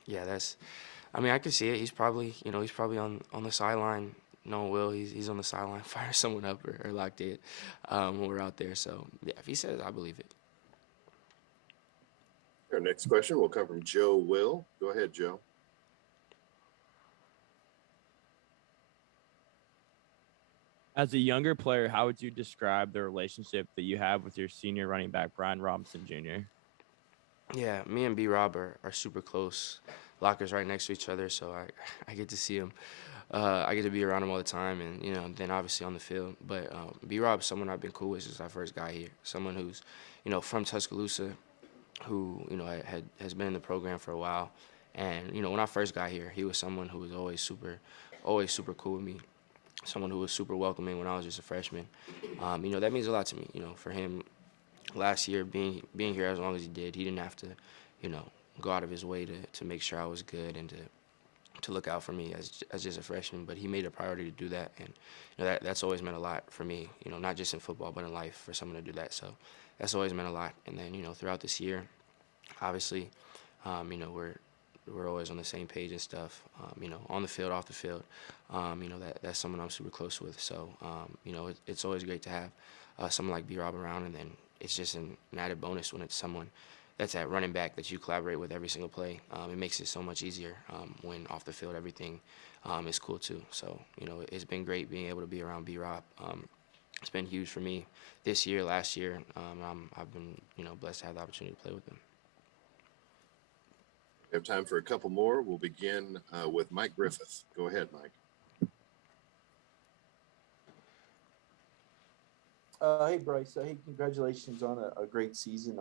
yeah, that's. I mean, I can see it. He's probably on the sideline. No, Will, he's on the sideline, fire someone up or locked it when we're out there. So yeah, if he says, I believe it. Our next question will come from Joe Will. Go ahead, Joe. As a younger player, how would you describe the relationship that you have with your senior running back, Brian Robinson Jr.? Yeah, me and B Rob are super close. Lockers right next to each other, so I get to see him. I get to be around him all the time, and then obviously on the field. But B Rob's someone I've been cool with since I first got here. Someone who's from Tuscaloosa, who has been in the program for a while. And when I first got here, he was someone who was always super cool with me. Someone who was super welcoming when I was just a freshman. That means a lot to me. For him, last year being here as long as he did, he didn't have to, go out of his way to make sure I was good and to look out for me as just a freshman. But he made a priority to do that, and that's always meant a lot for me. Not just in football but in life, for someone to do that. So that's always meant a lot. And then throughout this year, obviously, we're always on the same page and stuff. On the field, off the field. That's someone I'm super close with. So it's always great to have someone like B Rob around, and then it's just an added bonus when it's someone that's at running back that you collaborate with every single play. It makes it so much easier when off the field everything is cool too. So it's been great being able to be around B Rob. It's been huge for me this year, last year. I've been blessed to have the opportunity to play with him. We have time for a couple more. We'll begin with Mike Griffith. Go ahead, Mike. Hey, Bryce. Hey, congratulations on a great season.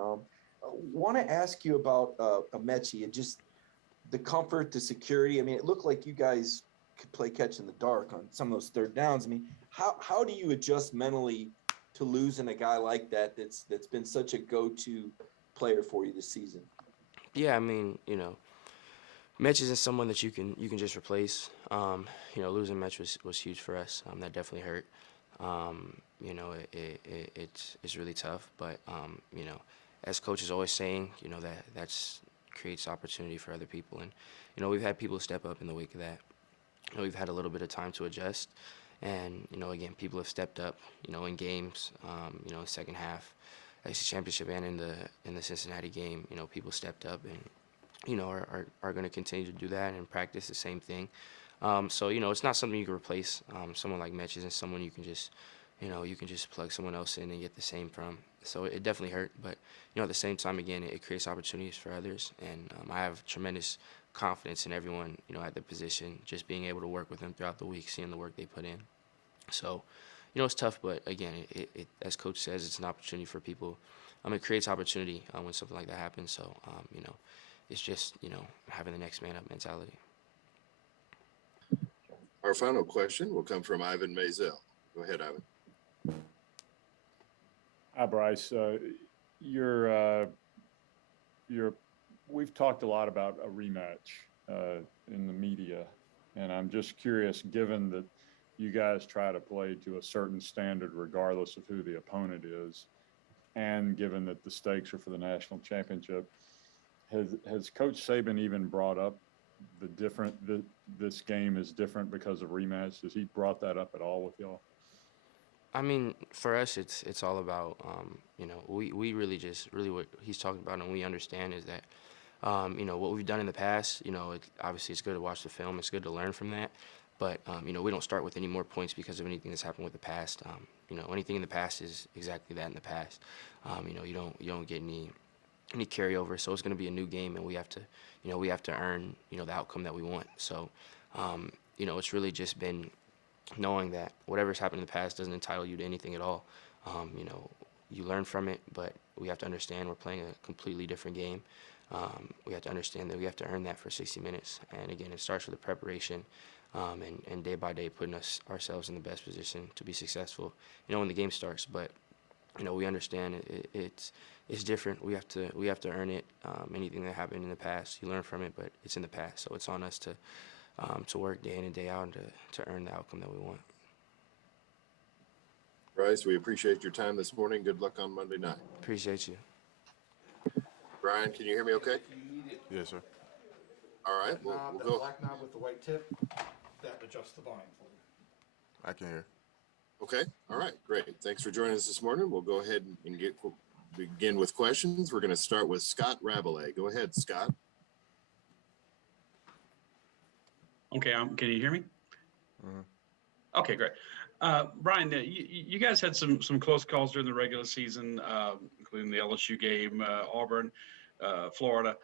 Want to ask you about Amechi and just the comfort, the security. I mean, it looked like you guys could play catch in the dark on some of those third downs. I mean, how do you adjust mentally to losing a guy like that's been such a go-to player for you this season? Yeah, I mean, Mitch isn't someone that you can just replace. Losing Mitch was huge for us. That definitely hurt. It's really tough, but as coach is always saying, that's creates opportunity for other people, and we've had people step up in the wake of that. We've had a little bit of time to adjust, and again, people have stepped up, in games, in second half, ACC championship and in the Cincinnati game, people stepped up and are going to continue to do that and practice the same thing. So it's not something you can replace. Someone like Mitch isn't someone you can just plug someone else in and get the same from. So it definitely hurt, but at the same time, again, it creates opportunities for others, and I have tremendous confidence in everyone at the position, just being able to work with them throughout the week, seeing the work they put in. So it's tough, but again, it as coach says, it's an opportunity for people. It creates opportunity when something like that happens. So it's just having the next man up mentality. Our final question will come from Ivan Mazel. Go ahead, Ivan. Hi, Bryce. We've talked a lot about a rematch in the media, and I'm just curious, given that you guys try to play to a certain standard regardless of who the opponent is, and given that the stakes are for the national championship, has Coach Saban even brought up this game is different because of rematch? Has he brought that up at all with y'all? I mean, for us, it's all about, we really what he's talking about and we understand is that, what we've done in the past, obviously it's good to watch the film. It's good to learn from that. But, we don't start with any more points because of anything that's happened with the past. Anything in the past is exactly that in the past. You don't get any carryover. So it's going to be a new game, and we have to earn, the outcome that we want. So, it's really just been knowing that whatever's happened in the past doesn't entitle you to anything at all. You learn from it, but we have to understand we're playing a completely different game. We have to understand that we have to earn that for 60 minutes. And again, it starts with the preparation and day by day putting ourselves in the best position to be successful, when the game starts. But, we understand it's different. We have to earn it. Anything that happened in the past, you learn from it, but it's in the past. So it's on us to work day in and day out and to earn the outcome that we want. Bryce, we appreciate your time this morning. Good luck on Monday night. Appreciate you. Brian, can you hear me okay? Yes, sir. All right, we'll go. Black knob with the white tip, that adjusts the volume for you. I can hear. Okay, all right, great. Thanks for joining us this morning. We'll go ahead and begin with questions. We're going to start with Scott Rabelais. Go ahead, Scott. Okay, can you hear me? Okay, great. Brian, you guys had some close calls during the regular season, including the LSU game, Auburn, Florida.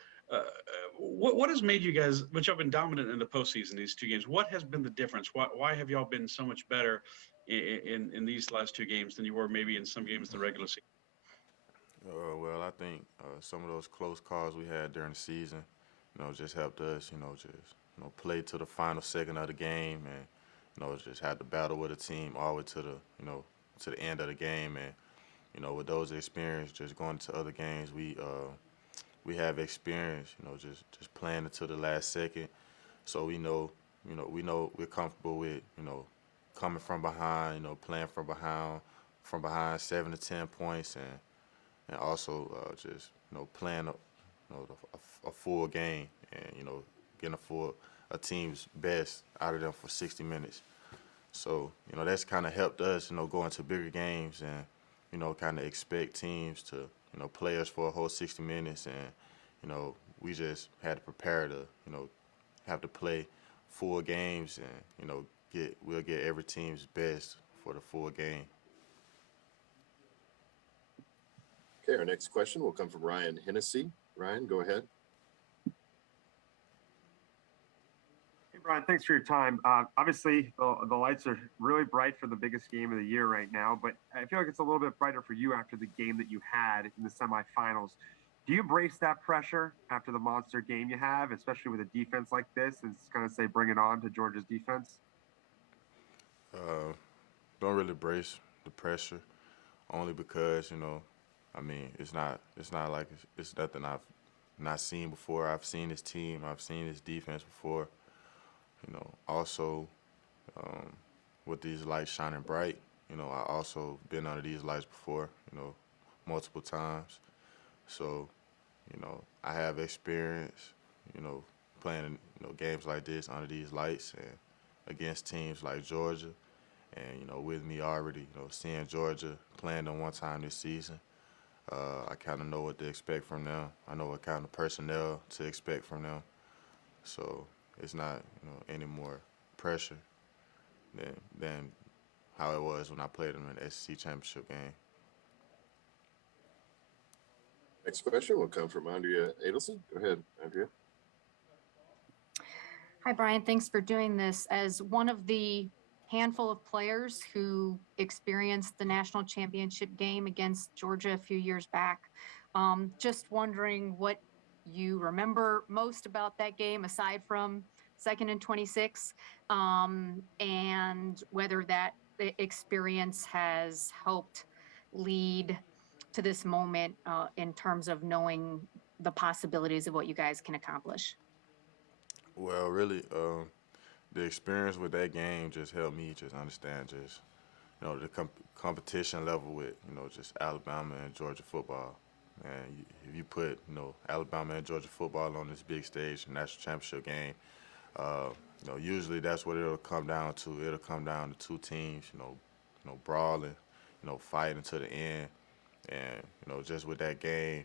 What has made you guys, which have been dominant in the postseason, these two games? What has been the difference? Why have y'all been so much better in these last two games than you were maybe in some games in the regular season? Well, I think some of those close calls we had during the season, just helped us, play to the final second of the game and, just had to battle with a team all the way to the, to the end of the game. And, with those experiences, just going to other games, we have experience, just playing until the last second. So we know we're comfortable with, coming from behind, playing from behind 7 to 10 points and also just, playing a full game and, getting a team's best out of them for 60 minutes. So, that's kind of helped us, go into bigger games and, kind of expect teams to, play us for a whole 60 minutes. And, we just had to prepare to, have to play full games and, we'll get every team's best for the full game. Okay, our next question will come from Ryan Hennessy. Ryan, go ahead. Hey, Brian, thanks for your time. Obviously, the lights are really bright for the biggest game of the year right now, but I feel like it's a little bit brighter for you after the game that you had in the semifinals. Do you embrace that pressure after the monster game you have, especially with a defense like this, and kind of say bring it on to Georgia's defense? Don't really brace the pressure, only because it's not like it's nothing I've not seen before. I've seen this team, I've seen this defense before. Also with these lights shining bright, I also been under these lights before, multiple times. So, I have experience, playing games like this under these lights and against teams like Georgia. And, with me already, seeing Georgia playing them one time this season, I kind of know what to expect from them. I know what kind of personnel to expect from them. So it's not, any more pressure than how it was when I played them in the SEC championship game. Next question will come from Andrea Adelson. Go ahead, Andrea. Hi, Brian. Thanks for doing this. As one of the handful of players who experienced the national championship game against Georgia a few years back, just wondering what you remember most about that game, aside from 2nd and 26, and whether that experience has helped lead to this moment in terms of knowing the possibilities of what you guys can accomplish. Well, really, the experience with that game just helped me just understand just, the competition level with, just Alabama and Georgia football. And if you put, Alabama and Georgia football on this big stage, national championship game, usually that's what it'll come down to. It'll come down to two teams, brawling, fighting to the end. And, just with that game,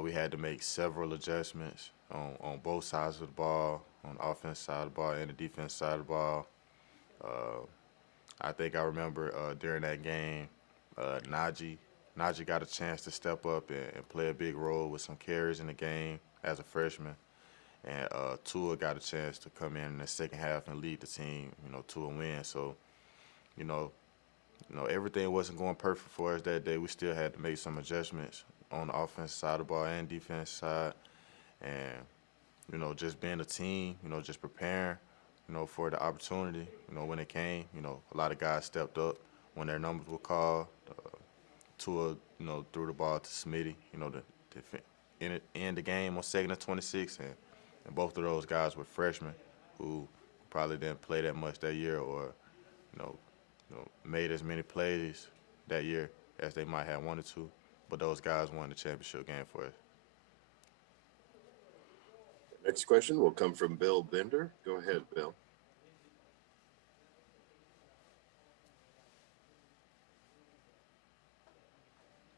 we had to make several adjustments on both sides of the ball, on the offense side of the ball and the defense side of the ball. I think I remember during that game, Najee got a chance to step up and play a big role with some carries in the game as a freshman. And Tua got a chance to come in the second half and lead the team, to a win. So, everything wasn't going perfect for us that day. We still had to make some adjustments on the offense side of the ball and defense side. And, just being a team, just preparing, for the opportunity, when it came. A lot of guys stepped up when their numbers were called. Tua, threw the ball to Smitty, to end the game on 2nd and 26. And both of those guys were freshmen who probably didn't play that much that year or, made as many plays, that year as they might have wanted to. But those guys won the championship game for us. Next question will come from Bill Bender. Go ahead, Bill.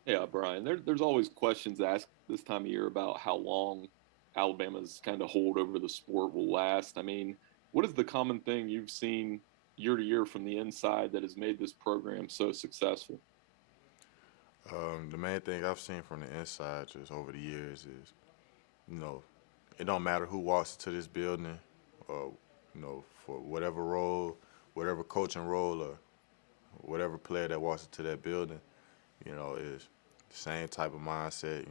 Yeah, Brian, there's always questions asked this time of year about how long Alabama's kind of hold over the sport will last. I mean, what is the common thing you've seen year to year from the inside that has made this program so successful? The main thing I've seen from the inside just over the years is, it don't matter who walks into this building or, for whatever role, whatever coaching role or whatever player that walks into that building, is the same type of mindset.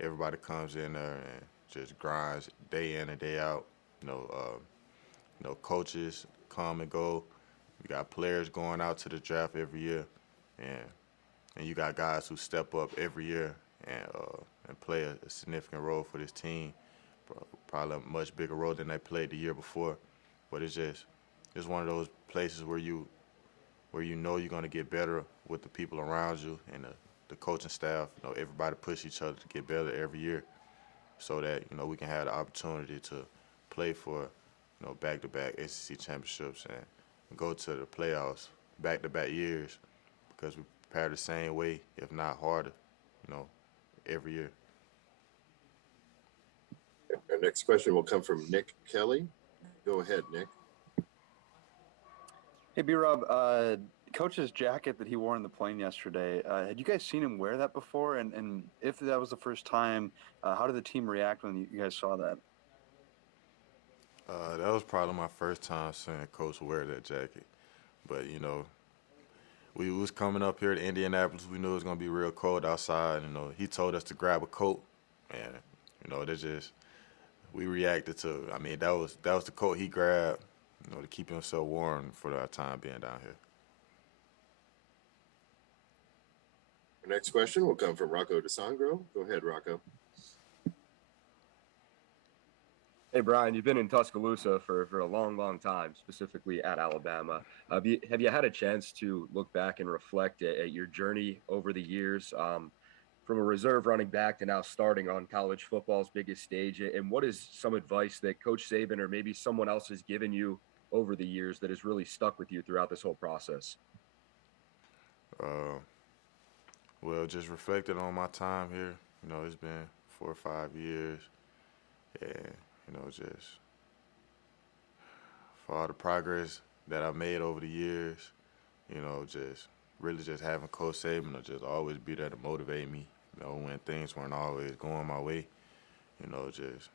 Everybody comes in there and just grinds day in and day out. Coaches come and go. You got players going out to the draft every year, and you got guys who step up every year and play a significant role for this team. Probably a much bigger role than they played the year before. But it's one of those places where you know you're going to get better with the people around you and the coaching staff. Everybody push each other to get better every year, so that we can have the opportunity to play for back-to-back SEC championships and go to the playoffs back-to-back years, because we prepare the same way, if not harder, every year. Our next question will come from Nick Kelly. Go ahead, Nick. Hey, B-Rob, coach's jacket that he wore in the plane yesterday, had you guys seen him wear that before? And if that was the first time, how did the team react when you guys saw that? That was probably my first time seeing Coach wear that jacket. But, we was coming up here to Indianapolis. We knew it was going to be real cold outside. He told us to grab a coat. And, we reacted to it. I mean, that was the coat he grabbed, to keep himself warm for our time being down here. Our next question will come from Rocco DeSangro. Go ahead, Rocco. Hey, Brian, you've been in Tuscaloosa for a long, long time, specifically at Alabama. Have you had a chance to look back and reflect at your journey over the years, from a reserve running back to now starting on college football's biggest stage? And what is some advice that Coach Saban or maybe someone else has given you over the years that has really stuck with you throughout this whole process? Well, just reflecting on my time here, it's been 4 or 5 years. And, just for all the progress that I've made over the years, just really just having Coach Saban to just always be there to motivate me, when things weren't always going my way, just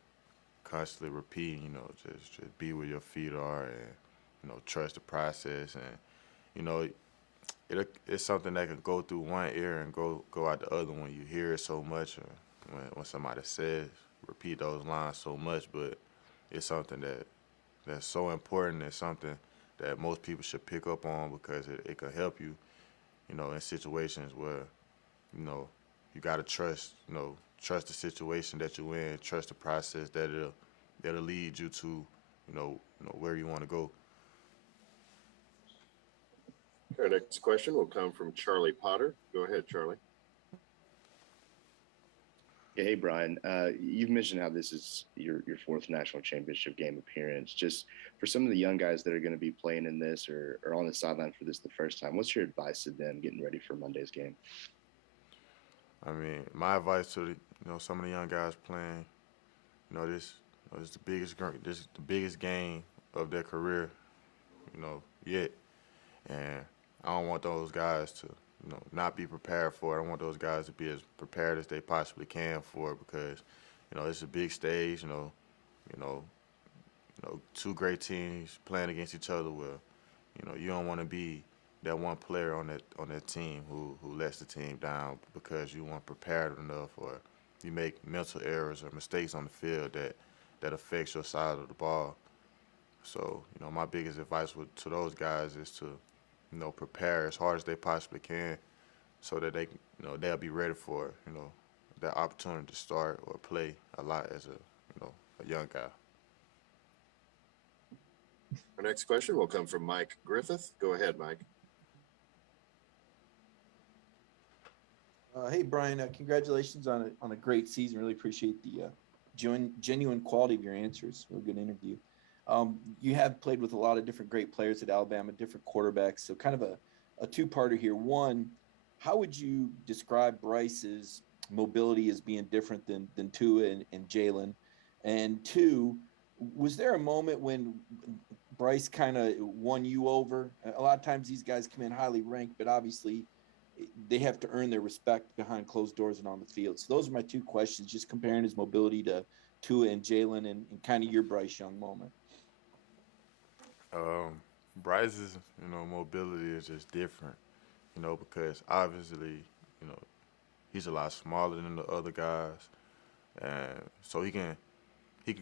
constantly repeating, just be where your feet are and, trust the process. And, it's something that can go through one ear and go out the other when you hear it so much, or when somebody says, repeat those lines so much. But it's something that's so important. It's something that most people should pick up on, because it can help you, in situations where, you got to trust the situation that you're in, trust the process that'll lead you to, where you want to go. Our next question will come from Charlie Potter. Go ahead, Charlie. Yeah, hey, Brian. You've mentioned how this is your fourth national championship game appearance. Just for some of the young guys that are going to be playing in this or on the sideline for this the first time, what's your advice to them getting ready for Monday's game? I mean, my advice to some of the young guys playing, this is the biggest game of their career, yet, and I don't want those guys to not be prepared for it. I want those guys to be as prepared as they possibly can for it, because it's a big stage. Two great teams playing against each other. Where you don't want to be that one player on that team who lets the team down because you weren't prepared enough, or you make mental errors or mistakes on the field that affects your side of the ball. So my biggest advice to those guys is to prepare as hard as they possibly can, so that they'll be ready for that opportunity to start or play a lot as a young guy. Our next question will come from Mike Griffith. Go ahead, Mike. Hey, Brian, congratulations on a great season. Really appreciate the genuine quality of your answers. Real good interview. You have played with a lot of different great players at Alabama, different quarterbacks. So kind of a two-parter here. One, how would you describe Bryce's mobility as being different than Tua and Jalen? And two, was there a moment when Bryce kind of won you over? A lot of times these guys come in highly ranked, but obviously they have to earn their respect behind closed doors and on the field. So those are my two questions, just comparing his mobility to Tua and Jalen and kind of your Bryce Young moment. Bryce's, mobility is just different, because obviously, he's a lot smaller than the other guys, and so he can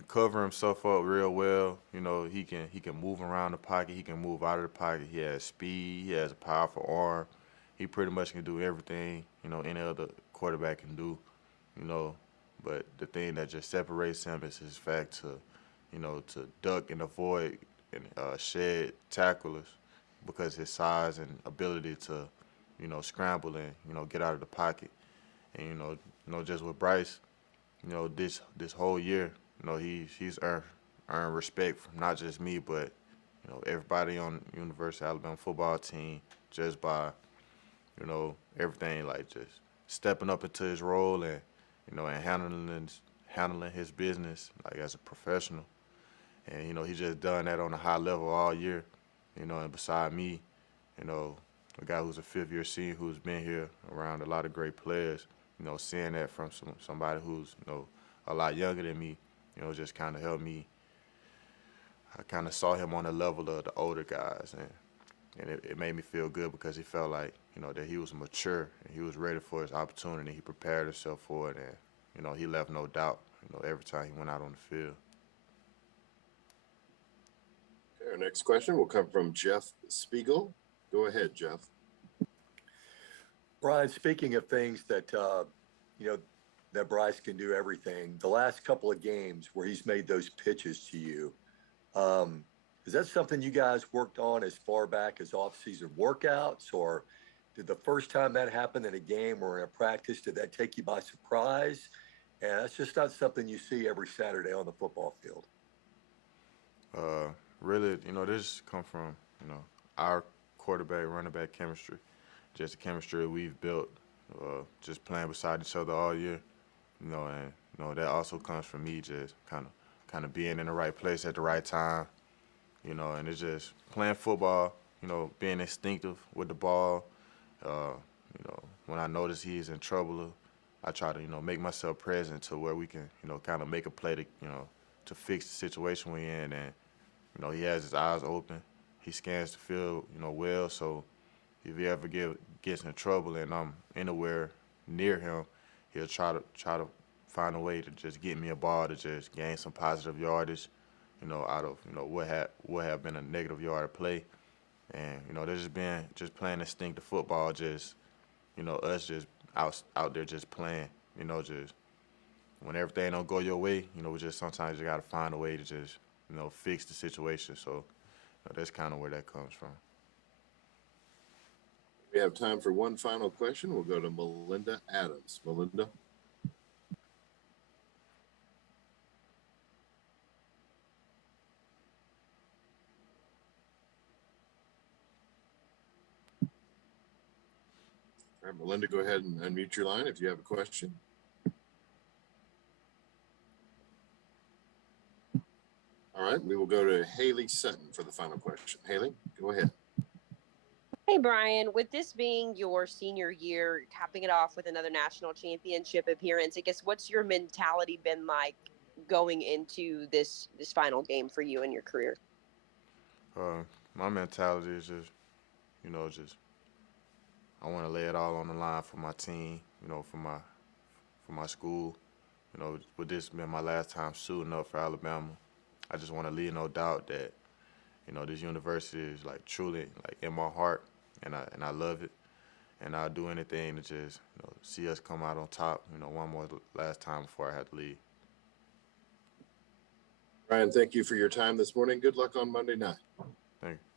cover himself up real well. He can move around the pocket, he can move out of the pocket. He has speed, he has a powerful arm. He pretty much can do everything, any other quarterback can do, But the thing that just separates him is his fact to duck and avoid and shed tacklers because his size and ability to, scramble and, get out of the pocket. And, just with Bryce, this whole year, he's earned respect from not just me, but, everybody on University of Alabama football team just by, everything like just stepping up into his role and, and handling his business like as a professional. And, he just done that on a high level all year, and beside me, a guy who's a fifth-year senior who's been here around a lot of great players, seeing that from somebody who's, a lot younger than me, just kind of helped me. I kind of saw him on the level of the older guys, and it made me feel good because he felt like, that he was mature and he was ready for his opportunity. He prepared himself for it, and, he left no doubt, every time he went out on the field. Okay, our next question will come from Jeff Spiegel. Go ahead, Jeff. Brian, speaking of things that, that Bryce can do everything, the last couple of games where he's made those pitches to you, is that something you guys worked on as far back as off-season workouts, or did the first time that happened in a game or in a practice, did that take you by surprise? And that's just not something you see every Saturday on the football field. Really, this come from, our quarterback, running back chemistry, just the chemistry we've built, just playing beside each other all year, and, that also comes from me just kind of being in the right place at the right time, and it's just playing football, being instinctive with the ball. When I notice he's in trouble, I try to, make myself present to where we can, kind of make a play to, to fix the situation we're in. And, he has his eyes open. He scans the field, well. So if he ever gets in trouble and I'm anywhere near him, he'll try to find a way to just get me a ball to just gain some positive yardage, out of, what have been a negative yard play. And, there's just playing instinctive football, just, us just out there just playing, just when everything don't go your way, we just sometimes you got to find a way to just, fix the situation. So that's kind of where that comes from. We have time for one final question. We'll go to Melinda Adams. Melinda. All right, Melinda, go ahead and unmute your line if you have a question. All right, we will go to Haley Sutton for the final question. Haley, go ahead. Hey, Brian, with this being your senior year, capping it off with another national championship appearance, I guess what's your mentality been like going into this final game for you in your career? My mentality is just, I want to lay it all on the line for my team, for my school. With this being my last time suiting up for Alabama, I just want to leave no doubt that, this university is like truly like in my heart, and I love it, and I'll do anything to just see us come out on top, one more last time before I have to leave. Brian, thank you for your time this morning. Good luck on Monday night. Thank you.